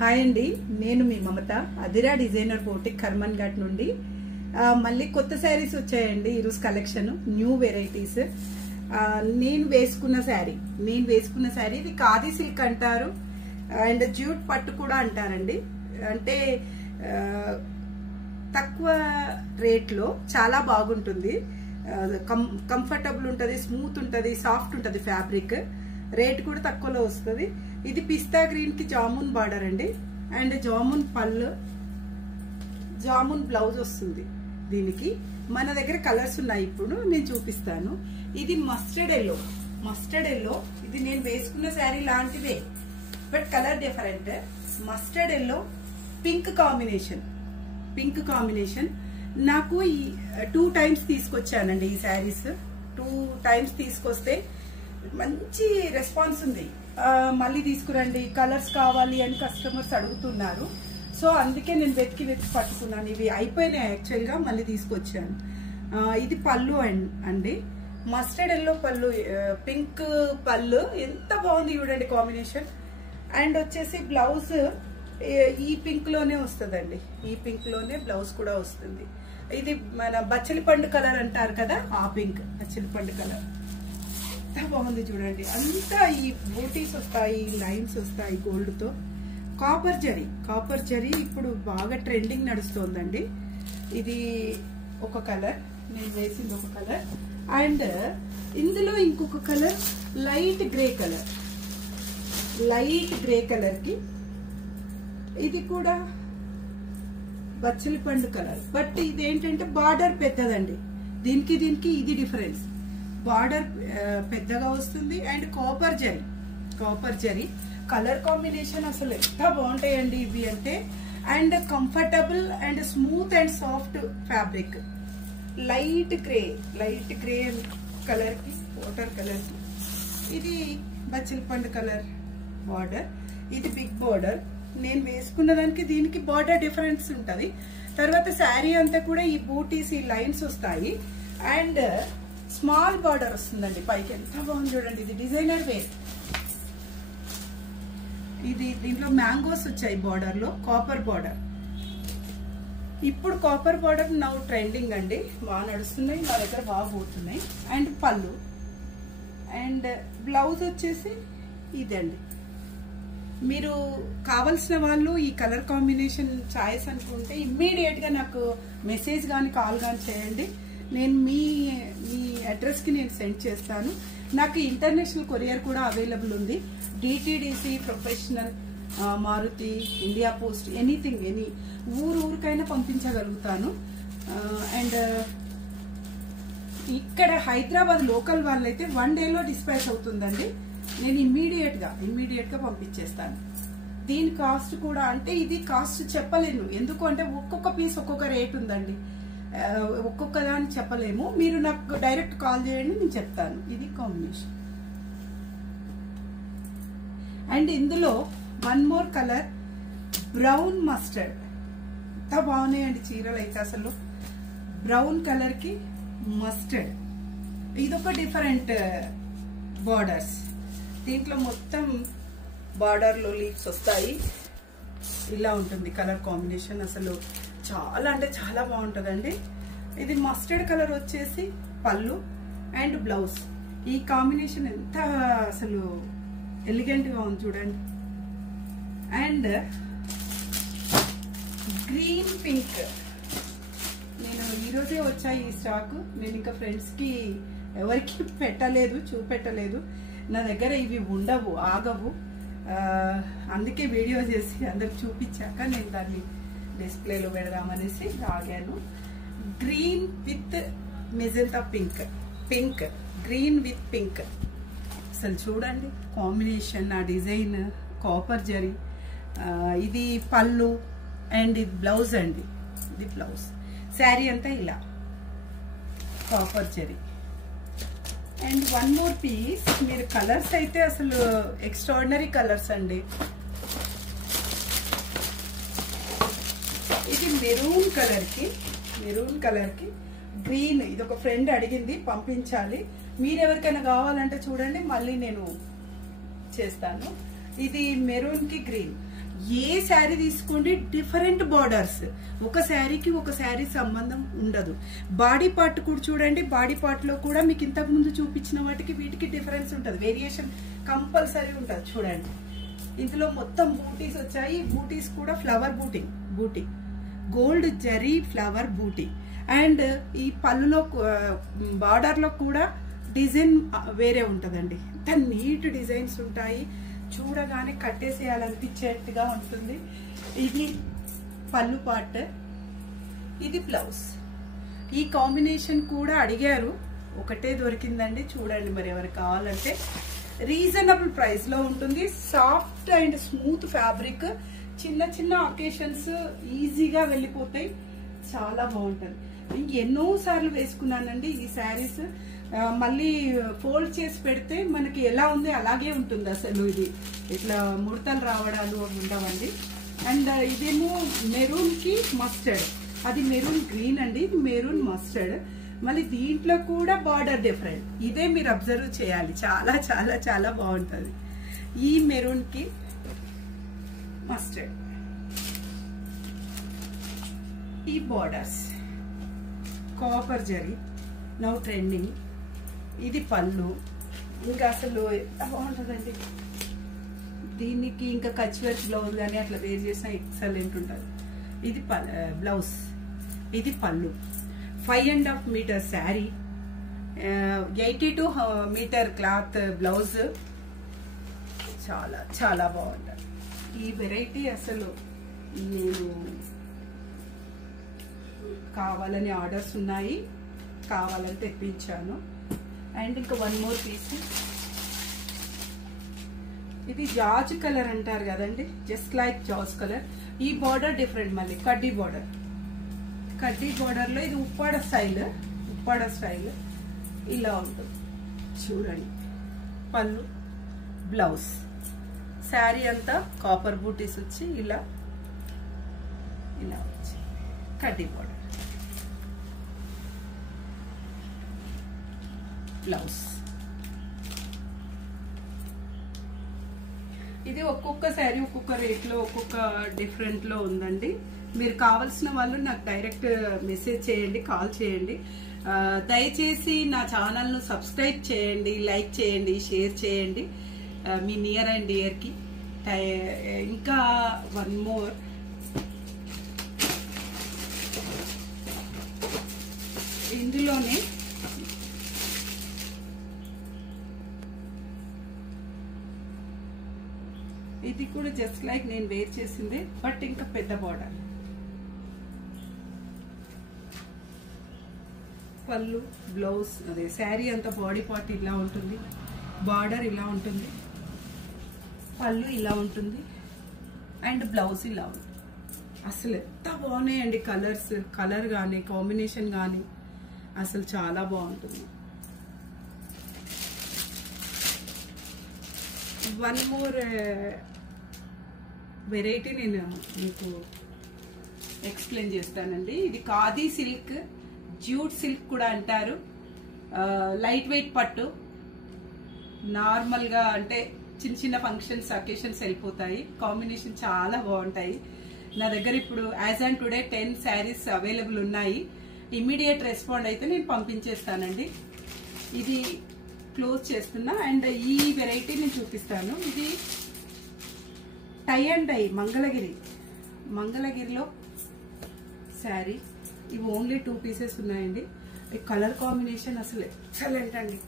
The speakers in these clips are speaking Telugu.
హాయ్ అండి, నేను మీ మమత అదిరా డిజైనర్ బోటిక్ కర్మన్ ఘాట్ నుండి. మళ్ళీ కొత్త శారీస్ వచ్చాయండి ఈరోజు కలెక్షన్, న్యూ వెరైటీస్. నేను వేసుకున్న శారీ ఇది ఖాదీ సిల్క్ అంటారు అండ్ జ్యూట్ పట్టు కూడా అంటారండి. అంటే తక్కువ రేట్లో చాలా బాగుంటుంది, కంఫర్టబుల్ ఉంటుంది, స్మూత్ ఉంటుంది, సాఫ్ట్ ఉంటుంది ఫ్యాబ్రిక్. రేట్ కూడా తక్కువలో వస్తుంది. ఇది పిస్తా గ్రీన్ కి జామున్ బార్డర్ అండి అండ్ జామున్ పళ్ళు, జామున్ బ్లౌజ్ వస్తుంది. దీనికి మన దగ్గర కలర్స్ ఉన్నాయి, ఇప్పుడు నేను చూపిస్తాను. ఇది మస్టర్డ్ ఎల్లో. ఇది నేను వేసుకున్న శారీ లాంటిదే but colour different. Mustard yellow pink combination. నాకు ఈ 2 times తీసుకొచ్చానండి ఈ శారీస్. 2 times తీసుకొస్తే మంచి రెస్పాన్స్ ఉంది. మళ్ళీ తీసుకురండి, కలర్స్ కావాలి అని కస్టమర్స్ అడుగుతున్నారు. సో అందుకే నేను వెతికి పట్టుకున్నాను. ఇవి అయిపోయినాయి యాక్చువల్గా, మళ్ళీ తీసుకొచ్చాను. ఇది పళ్ళు అండి, మస్టర్డ్ ఎల్లో పళ్ళు, పింక్ పళ్ళు. ఎంత బాగుంది చూడండి కాంబినేషన్. అండ్ వచ్చేసి బ్లౌజ్ ఈ పింక్ లోనే వస్తుందండి, ఈ పింక్ లోనే బ్లౌజ్ కూడా వస్తుంది. ఇది మన బచ్చలి పండు కలర్ అంటారు కదా, ఆ పింక్ బచ్చలి పండు కలర్. ఎంత బాగుంది చూడండి. అంతా ఈ బూటీస్ వస్తాయి, లైన్స్ వస్తాయి గోల్డ్ తో. కాపర్ జరీ ఇప్పుడు బాగా ట్రెండింగ్ నడుస్తోందండి. ఇది ఒక కలర్, నేను వేసింది ఒక కలర్. అండ్ ఇందులో ఇంకొక కలర్ లైట్ గ్రే కలర్ కి ఇది కూడా బచ్చలి పండు కలర్. బట్ ఇదేంటంటే బార్డర్ పెద్దదండి, దీనికి ఇది డిఫరెన్స్. బార్డర్ పెద్దగా వస్తుంది and copper zari colour combination అసలు ఎంత బాగుంటాయండి ఇవి అంటే. And comfortable and smooth and soft fabric. Light grey colour కి, వాటర్ కలర్ కి. ఇది బచ్చలి పండు కలర్ బార్డర్, ఇది బిగ్ బార్డర్. నేను వేసుకున్న దానికి దీనికి బార్డర్ డిఫరెన్స్ ఉంటుంది. తర్వాత శారీ అంతా కూడా ఈ బూటీస్, ఈ లైన్స్ వస్తాయి అండ్ స్మాల్ బార్డర్ వస్తుందండి పైకి. ఎంత బాగుంది చూడండి. ఇది డిజైనర్ వేర్. ఇది దీంట్లో మ్యాంగోస్ వచ్చాయి బార్డర్ లో, కాపర్ బార్డర్. ఇప్పుడు కాపర్ బార్డర్ నౌ ట్రెండింగ్ అండి, బాగా నడుస్తున్నాయి, మా దగ్గర బాగా పోతున్నాయి. అండ్ పళ్ళు అండ్ బ్లౌజ్ వచ్చేసి ఇదండి. మీరు కావలసిన వాళ్ళు ఈ కలర్ కాంబినేషన్ చాయిస్ అనుకుంటే ఇమ్మీడియట్ గా నాకు మెసేజ్ కానీ కాల్ కానీ చేయండి. నేను మీ అడ్రస్ కి నేను సెండ్ చేస్తాను. నాకు ఇంటర్నేషనల్ కొరియర్ కూడా అవైలబుల్ ఉంది. DTDC, professional, Maruti, India post, anything, ఊరికైనా పంపించగలుగుతాను. అండ్ ఇక్కడ హైదరాబాద్ లోకల్ వాళ్ళైతే 1 dayలో డిస్పాచ్ అవుతుందండి. నేను ఇమ్మీడియట్ గా పంపించేస్తాను. దీని కాస్ట్ కూడా అంటే ఇది కాస్ట్ చెప్పలేను, ఎందుకు అంటే ఒక్కొక్క పీస్ ఒక్కొక్క రేట్ ఉందండి, ఒక్కొక్క దాన్ని చెప్పలేము. మీరు నాకు డైరెక్ట్ కాల్ చేయండి, నేను చెప్తాను. ఇది కాంబినేషన్. అండ్ ఇందులో 1 more కలర్, బ్రౌన్ మస్టర్డ్. ఎంత బాగున్నాయండి చీరలు అయితే అసలు. బ్రౌన్ కలర్ కి మస్టర్డ్, ఇదొక డిఫరెంట్ బార్డర్స్. దీంట్లో మొత్తం బార్డర్ లో లీవ్స్ వస్తాయి. ఇలా ఉంటుంది కలర్ కాంబినేషన్. అసలు చాలా అంటే చాలా బాగుంటుందండి. ఇది మస్టర్డ్ కలర్ వచ్చేసి పళ్ళు అండ్ బ్లౌజ్. ఈ కాంబినేషన్ ఎంత అసలు ఎలిగెంట్ గా ఉంది చూడండి. అండ్ గ్రీన్ పింక్, నేను ఈరోజే వచ్చాయి ఈ స్టాక్. నేను ఇంకా ఫ్రెండ్స్ కి ఎవరికి చూపెట్టలేదు. నా దగ్గర ఇవి ఉండవు, ఆగవు. అందుకే వీడియో చేసి అందరికి చూపించాక నేను దాన్ని డిస్ప్లేలో పెడదామనేసి ఆగాను. Green with magenta pink, green with pink. అసలు చూడండి కాంబినేషన్, ఆ డిజైన్, కాపర్ జరీ. ఇది పళ్ళు అండ్ ఇది బ్లౌజ్ అండి. ఇది బ్లౌజ్. శారీ అంతా ఇలా copper zari. And 1 more piece. మీరు కలర్స్ అయితే అసలు ఎక్స్ట్రాడినరీ కలర్స్ అండి. ఇది మెరూన్ కలర్ కి గ్రీన్. ఇది ఒక ఫ్రెండ్ అడిగింది, పంపించాలి. మీరెవరికైనా కావాలంటే చూడండి, మళ్ళీ నేను చేస్తాను. ఇది మెరూన్ కి గ్రీన్. ఏ శారీ తీసుకోండి డిఫరెంట్ బార్డర్స్, ఒక శారీకి ఒక శారీ సంబంధం ఉండదు. బాడీ పార్ట్ కూడా చూడండి, బాడీ పార్ట్ లో కూడా మీకు ఇంతకు ముందు చూపించిన వాటికి వీటికి డిఫరెన్స్ ఉంటుంది, వేరియేషన్ కంపల్సరీ ఉంటుంది. చూడండి ఇందులో మొత్తం బూటీస్ వచ్చాయి, బూటీస్ కూడా flower buti gold zari flower buti. And ఈ పళ్ళులో బార్డర్ లో కూడా డిజైన్ వేరే ఉంటుందండి. ఎంత నీట్ డిజైన్స్ ఉంటాయి, చూడగానే కట్టేసేయాలనిపించేట్టుగా ఉంటుంది. ఇది పళ్ళు పార్ట్, ఇది బ్లౌజ్. ఈ కాంబినేషన్ కూడా అడిగారు, ఒకటే దొరికిందండి. చూడండి మరి ఎవరికి కావాలంటే రీజనబుల్ ప్రైస్ లో ఉంటుంది. సాఫ్ట్ అండ్ స్మూత్ ఫ్యాబ్రిక్, చిన్న చిన్న అకేషన్స్ ఈజీగా వెళ్ళిపోతాయి, చాలా బాగుంటుంది. ఎన్నో సార్లు వేసుకున్నానండి ఈ శారీస్. మళ్ళీ ఫోల్డ్ చేసి పెడితే మనకి ఎలా ఉంది అలాగే ఉంటుంది. అసలు ఇది ఇట్లా ముడతలు రావడాలు ఉండవండి. అండ్ ఇదేమో మెరూన్ కి మస్టర్డ్, అది మెరూన్ గ్రీన్ అండి, ఇది మెరూన్ మస్టర్డ్. మళ్ళీ దీంట్లో కూడా బార్డర్ డిఫరెంట్, ఇదే మీరు అబ్జర్వ్ చేయాలి, చాలా చాలా చాలా బాగుంటుంది. ఈ మెరూన్ కి మస్టర్డ్, ఈ borders copper zari now trending. ఇది పళ్ళు, ఇంకా అసలు ఎంత బాగుంటుందండి. దీనికి ఇంకా కచ్ వర్క్ బ్లౌజ్ కానీ అట్లా వేర్ చేసినా ఎక్సలెంట్ ఉంటుంది. ఇది బ్లౌజ్, ఇది pallu. 5.5 metre sari, 82 metre cloth blouse, చాలా చాలా బాగుంటుంది. ఈ వెరైటీ అసలు నేను కావాలని ఆర్డర్స్ ఉన్నాయి, కావాలని తెప్పించాను. అండ్ ఇంకా వన్ మోర్ పీస్, ఇది జార్జ్ కలర్ అంటారు కదండి, జస్ట్ లైక్ జార్జ్ కలర్. ఈ బార్డర్ డిఫరెంట్, మళ్ళీ కడ్డీ బార్డర్ లో ఇది ఉప్పాడ స్టైల్ ఇలా ఉంటుంది. చూడండి పళ్ళు, బ్లౌజ్, శారీ అంతా కాపర్ బూటీస్ వచ్చి ఇలా వచ్చి కడ్డీ బార్డర్, బ్లౌజ్. ఇది ఒక్కొక్క శారీ ఒక్కొక్క రేట్ లో ఒక్కొక్క డిఫరెంట్ లో ఉందండి. మీరు కావాల్సిన వాళ్ళు నాకు డైరెక్ట్ మెసేజ్ చేయండి, కాల్ చేయండి. దయచేసి నా ఛానల్ ను సబ్స్క్రైబ్ చేయండి, లైక్ చేయండి, షేర్ చేయండి మీ నియర్ అండ్ డియర్ కి. ఇంకా వన్ మోర్, ఇందులోనే ఇది కూడా జస్ట్ లైక్ నేను వేర్ చేసిందే, బట్ ఇంకా పెద్ద బార్డర్. పళ్ళు, బ్లౌజ్, అదే శారీ అంతా బాడీ పార్ట్ ఇలా ఉంటుంది, బార్డర్ ఇలా ఉంటుంది, పళ్ళు ఇలా ఉంటుంది, అండ్ బ్లౌజ్ ఇలా ఉంటుంది. అసలు ఎంత బాగున్నాయండి కలర్స్, కలర్ కానీ కాంబినేషన్ కానీ అసలు చాలా బాగుంటుంది. వన్ మోర్ వెరైటీ నేను మీకు ఎక్స్ప్లెయిన్ చేస్తానండి. ఇది ఖాదీ సిల్క్, జ్యూట్ సిల్క్ కూడా అంటారు. లైట్ వెయిట్ పట్టు, నార్మల్గా అంటే చిన్న చిన్న ఫంక్షన్స్ అకేషన్స్ వెళ్ళిపోతాయి. కాంబినేషన్ చాలా బాగుంటాయి. నా దగ్గర ఇప్పుడు as and today 10 saris available ఉన్నాయి. ఇమ్మీడియట్ రెస్పాండ్ అయితే నేను పంపించేస్తానండి. ఇది క్లోజ్ చేస్తున్నా. అండ్ ఈ వెరైటీ నేను చూపిస్తాను. ఇది టై అండ్ డై మంగళగిరిలో శారీ. ఇవి ఓన్లీ 2 పీసెస్ ఉన్నాయండి. ఈ కలర్ కాంబినేషన్ అసలు ఎక్సలెంట్ అండి.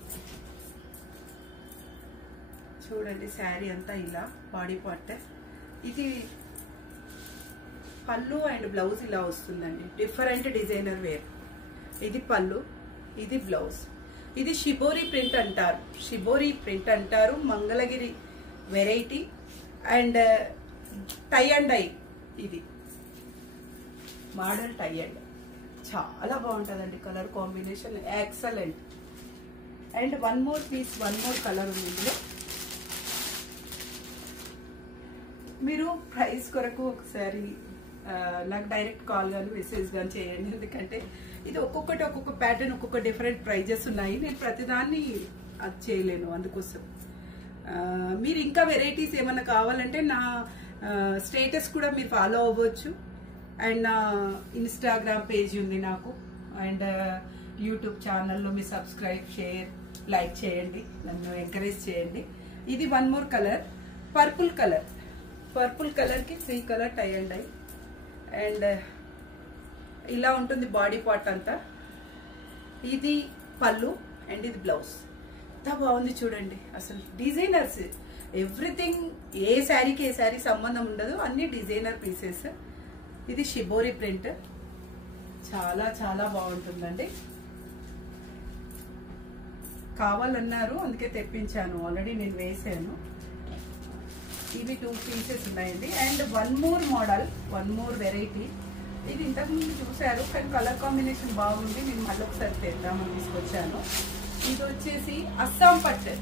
చూడండి శారీ అంతా ఇలా బాడీ పార్ట్. ఇది పళ్ళు అండ్ బ్లౌజ్ ఇలా వస్తుందండి, డిఫరెంట్ డిజైనర్ వేర్. ఇది పళ్ళు, ఇది బ్లౌజ్. ఇది షిబోరి ప్రింట్ అంటారు, Mangalagiri variety. And tie and dye, ఇది మోడల్ టై అండ్ చాలా బాగుంటుందండి. Colour combination excellent. And one more piece, one more colour ఉంది ఇందులో. మీరు ప్రైస్ కొరకు ఒకసారి నాకు డైరెక్ట్ కాల్ కానీ మెసేజ్ కానీ చేయండి. ఎందుకంటే ఇది ఒక్కొక్క ప్యాటర్న్ ఒక్కొక్క డిఫరెంట్ ప్రైజెస్ ఉన్నాయి. నేను ప్రతిదాన్ని అది చేయలేను. అందుకోసం మీరు ఇంకా వెరైటీస్ ఏమైనా కావాలంటే స్టేటస్ కూడా మీరు ఫాలో అవ్వచ్చు. అండ్ నా ఇన్స్టాగ్రామ్ పేజ్ ఉంది నాకు. అండ్ యూట్యూబ్ ఛానల్లో మీరు సబ్స్క్రైబ్, షేర్, లైక్ చేయండి, నన్ను ఎంకరేజ్ చేయండి. ఇది one more colour, purple colour. Purple కలర్కి 3 colour tie and dye. And ఇలా ఉంటుంది బాడీ పార్ట్ అంతా. ఇది పళ్ళు అండ్ ఇది బ్లౌజ్. ఎంత బాగుంది చూడండి. అసలు డిజైనర్స్ ఎవ్రీథింగ్, ఏ శారీకి ఏ శారీ సంబంధం ఉండదు, అన్ని డిజైనర్ పీసెస్. ఇది షిబోరి ప్రింట్, చాలా చాలా బాగుంటుందండి. కావాలన్నారు అందుకే తెప్పించాను, ఆల్రెడీ నేను వేసాను. ఇవి 2 పీసెస్ ఉన్నాయండి. And one more model, one more variety. ఇది ఇంతకుముందు చూశారు కానీ కలర్ కాంబినేషన్ బాగుంది, నేను మళ్ళీ ఒకసారి తెద్దామని తీసుకొచ్చాను. ఇది వచ్చేసి అస్సాం పట్టు.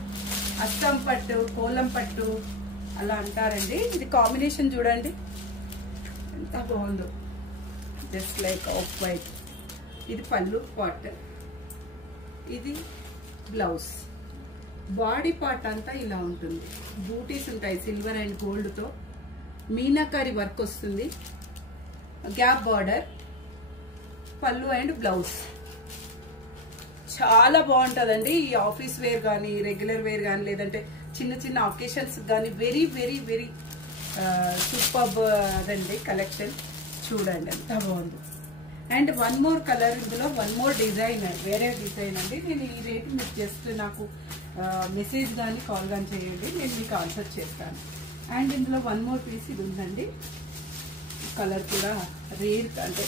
అస్సాం పట్టు, కోలం పట్టు అలా అంటారండి. ఇది కాంబినేషన్ చూడండి ఎంత బాగుందో, జస్ట్ లైక్ ఆఫ్ వైట్. ఇది పళ్ళు పార్ట్, ఇది బ్లౌజ్. బాడీ పార్ట్ అంతా ఇలా ఉంటుంది. బూటీస్ ఉంటాయి సిల్వర్ అండ్ గోల్డ్ తో. మీనాకారి వర్క్ వస్తుంది. గ్యాప్ బార్డర్, పళ్ళు అండ్ బ్లౌజ్. చాలా బాగుంటుందండి. ఈ ఆఫీస్ వేర్ కానీ, రెగ్యులర్ వేర్ కానీ, లేదంటే చిన్న చిన్న అకేషన్స్ కానీ వెరీ వెరీ వెరీ సూపర్బ్ అదండి కలెక్షన్. చూడండి ఎంత బాగుంది. అండ్ వన్ మోర్ కలర్, ఇందులో వన్ మోర్ డిజైన్, వేరే డిజైన్ అండి. నేను ఈ రేటు మీకు జస్ట్ నాకు మెసేజ్ కానీ కాల్ కానీ చేయండి, నేను మీకు ఆన్సర్ చేస్తాను. అండ్ ఇందులో వన్ మోర్ పీస్ ఇది ఉందండి. కలర్ కూడా రేర్, అంటే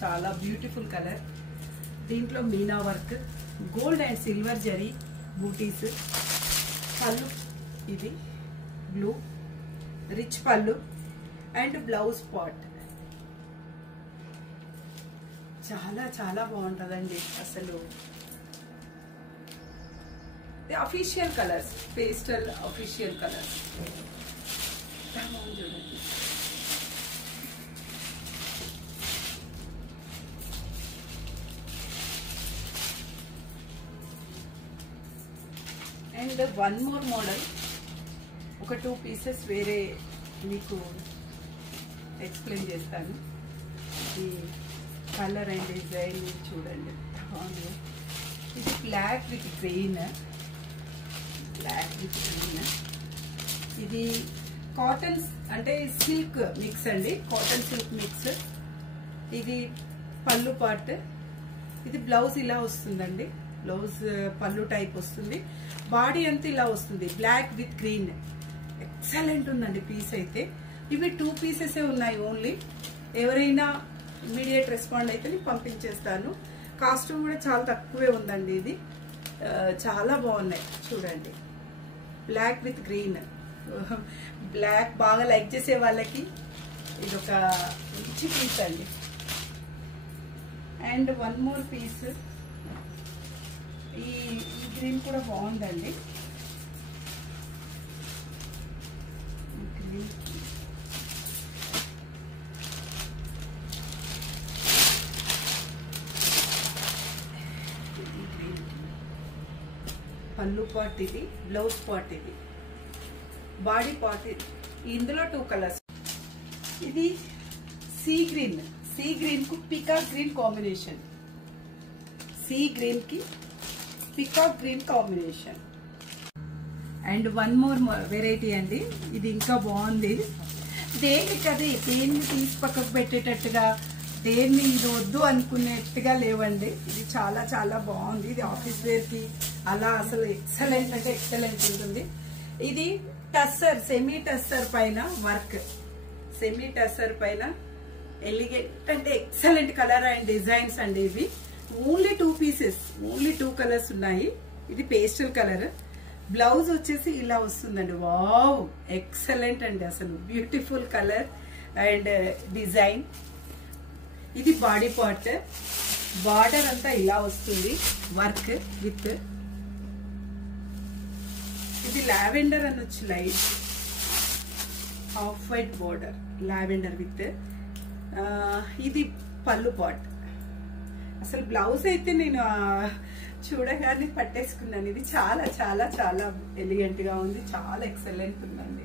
చాలా బ్యూటిఫుల్ కలర్. దీంట్లో meena work, gold and silver zari బూటీస్. పళ్ళు ఇది బ్లూ, రిచ్ పళ్ళు అండ్ బ్లౌజ్ పార్ట్. చాలా చాలా బాగుంటుందండి. అసలు official colours, pastel official colours. చూడండి అండ్ వన్ మోర్ మోడల్, ఒక 2 పీసెస్ వేరే మీకు ఎక్స్ప్లెయిన్ చేస్తాను. ఈ కలర్ అండ్ డిజైన్ చూడండి. ఇది black with green, black with green. ఇది కాటన్ అంటే సిల్క్ మిక్స్ అండి, కాటన్ సిల్క్ మిక్స్. ఇది పళ్ళు పార్ట్. ఇది బ్లౌజ్ ఇలా వస్తుందండి, బ్లౌజ్ పళ్ళు టైప్ వస్తుంది. బాడీ అంతా ఇలా వస్తుంది, బ్లాక్ విత్ గ్రీన్. ఎక్సలెంట్ ఉందండి పీస్ అయితే. ఇవి 2 పీసెస్ ఉన్నాయి ఓన్లీ. ఎవరైనా ఇమీడియట్ రెస్పాండ్ అయితే నేను పంపించేస్తాను. కాస్ట్యూమ్ కూడా చాలా తక్కువే ఉందండి. ఇది చాలా బాగున్నాయి చూడండి. బ్లాక్ విత్ గ్రీన్, బ్లాక్ బాగా లైక్ చేసే వాళ్ళకి ఇది ఒక మంచి పీస్ అండి. అండ్ వన్ మోర్ పీస్, ఈ గ్రీన్ కూడా బాగుందండి. గ్రీన్ పళ్ళు పార్ట్, ఇది బ్లౌజ్ పార్ట్, ఇది బాడీ పార్ట్. ఇది ఇందులో 2 కలర్స్. ఇది సీ గ్రీన్, సీ గ్రీన్ కు peacock green combination. Sea green కి peacock green combination. And one more variety అండి. ఇది ఇంకా బాగుంది. దేనికి దేన్ని తీసి పక్కకు పెట్టేటట్టుగా, దేన్ని ఇది వద్దు అనుకునేట్టుగా లేవండి. ఇది చాలా చాలా బాగుంది. ఇది ఆఫీస్ వేర్ కి అలా అసలు ఎక్సలెంట్ అంటే ఎక్సలెంట్ ఉంటుంది. ఇది టస్సర్, సెమీ టస్సర్ పైన వర్క్, సెమీ టస్సర్ పైన ఎలిగెంట్ అంటే ఎక్సలెంట్ కలర్ అండ్ డిజైన్స్ అండి. ఇవి ఓన్లీ 2 పీసెస్, ఓన్లీ 2 కలర్స్ ఉన్నాయి. ఇది పేస్టల్ కలర్. బ్లౌజ్ వచ్చేసి ఇలా వస్తుందండి. వావ్, ఎక్సలెంట్ అండి, అసలు బ్యూటిఫుల్ కలర్ అండ్ డిజైన్. ఇది బాడీ పార్ట్, బార్డర్ అంతా ఇలా వస్తుంది వర్క్ విత్. ఇది లావెండర్ అనొచ్చు, light off white border, lavender with. ఇది పళ్ళు పార్ట్. అసలు బ్లౌజ్ అయితే నేను చూడగానే పట్టేసుకున్నాను. ఇది చాలా చాలా చాలా ఎలిగెంట్ గా ఉంది, చాలా ఎక్సలెంట్ ఉందండి.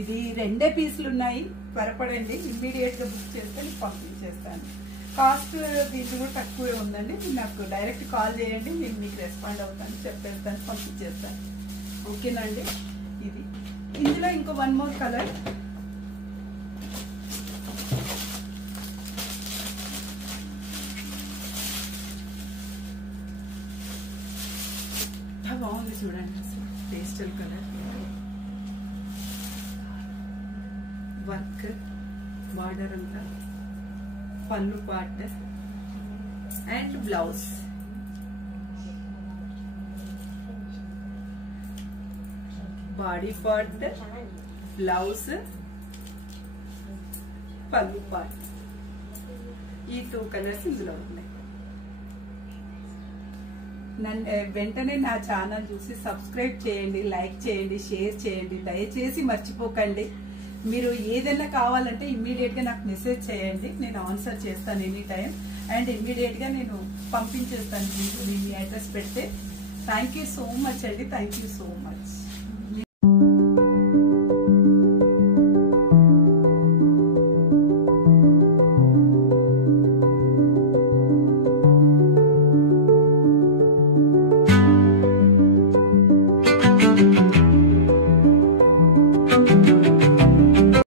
ఇది 2 పీసులు ఉన్నాయి, త్వరపడండి, ఇమ్మీడియట్ గా బుక్ చేస్తే నేను పంపించేస్తాను. కాస్ట్ దీంట్లో కూడా తక్కువే ఉందండి. నాకు డైరెక్ట్ కాల్ చేయండి, నేను మీకు రెస్పాండ్ అవుతాను, చెప్పేస్తాను, పంపించేస్తాను. ఓకేనండి. ఇది ఇందులో ఇంకో 1 మోర్ కలర్. బాగుంది చూడండి, పేస్టల్ కలర్ వర్క్, బార్డర్ అంతా, పళ్ళు part and blouse. Body part, blouse, పళ్ళు పార్ట్, ఈ 2 కలర్స్ ఇందులో ఉన్నాయి. వెంటనే నా ఛానల్ చూసి సబ్స్క్రైబ్ చేయండి, లైక్ చేయండి, షేర్ చేయండి. దయచేసి మర్చిపోకండి. మీరు ఏదైనా కావాలంటే ఇమ్మీడియట్ గా నాకు మెసేజ్ చేయండి, నేను ఆన్సర్ చేస్తాను ఎనీ టైం. అండ్ ఇమ్మీడియట్ గా నేను పంపించేస్తాను మీ అడ్రస్ పెడితే. థ్యాంక్ యూ సో మచ్ అండి, థ్యాంక్ యూ సో మచ్.